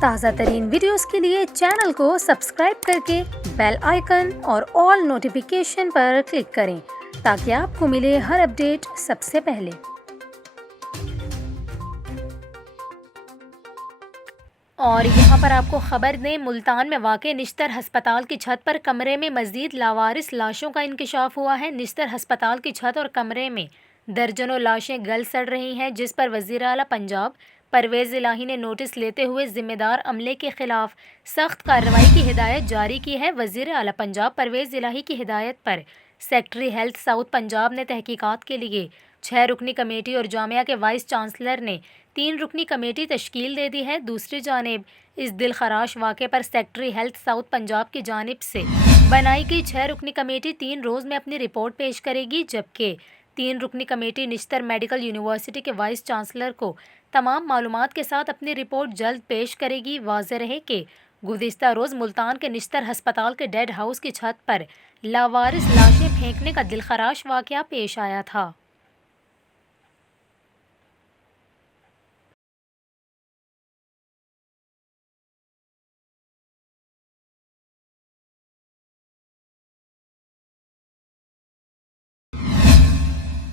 تازہ ترین ویڈیوز کے لیے چینل کو سبسکرائب کر کے بیل آئیکن اور آل نوٹیفیکیشن پر کلک کریں تاکہ آپ کو ملے ہر اپڈیٹ سب سے پہلے۔ اور یہاں پر آپ کو خبر دیں، ملتان میں واقع نشتر ہسپتال کی چھت پر کمرے میں مزید لاوارث لاشوں کا انکشاف ہوا ہے۔ نشتر ہسپتال کی چھت اور کمرے میں درجنوں لاشیں گل سڑ رہی ہیں، جس پر وزیر اعلیٰ پنجاب پرویز الہی نے نوٹس لیتے ہوئے ذمہ دار عملے کے خلاف سخت کارروائی کی ہدایت جاری کی ہے۔ وزیر اعلیٰ پنجاب پرویز الہی کی ہدایت پر سیکٹری ہیلتھ ساؤتھ پنجاب نے تحقیقات کے لیے 6 رکنی کمیٹی اور جامعہ کے وائس چانسلر نے 3 رکنی کمیٹی تشکیل دے دی ہے۔ دوسری جانب اس دلخراش واقعے پر سیکٹری ہیلتھ ساؤتھ پنجاب کی جانب سے بنائی گئی 6 رکنی کمیٹی 3 روز میں اپنی رپورٹ پیش کرے گی، جبکہ 3 رکنی کمیٹی نشتر میڈیکل یونیورسٹی کے وائس چانسلر کو تمام معلومات کے ساتھ اپنی رپورٹ جلد پیش کرے گی۔ واضح رہے کہ گزشتہ روز ملتان کے نشتر ہسپتال کے ڈیڈ ہاؤس کی چھت پر لاوارث لاشیں پھینکنے کا دلخراش واقعہ پیش آیا تھا۔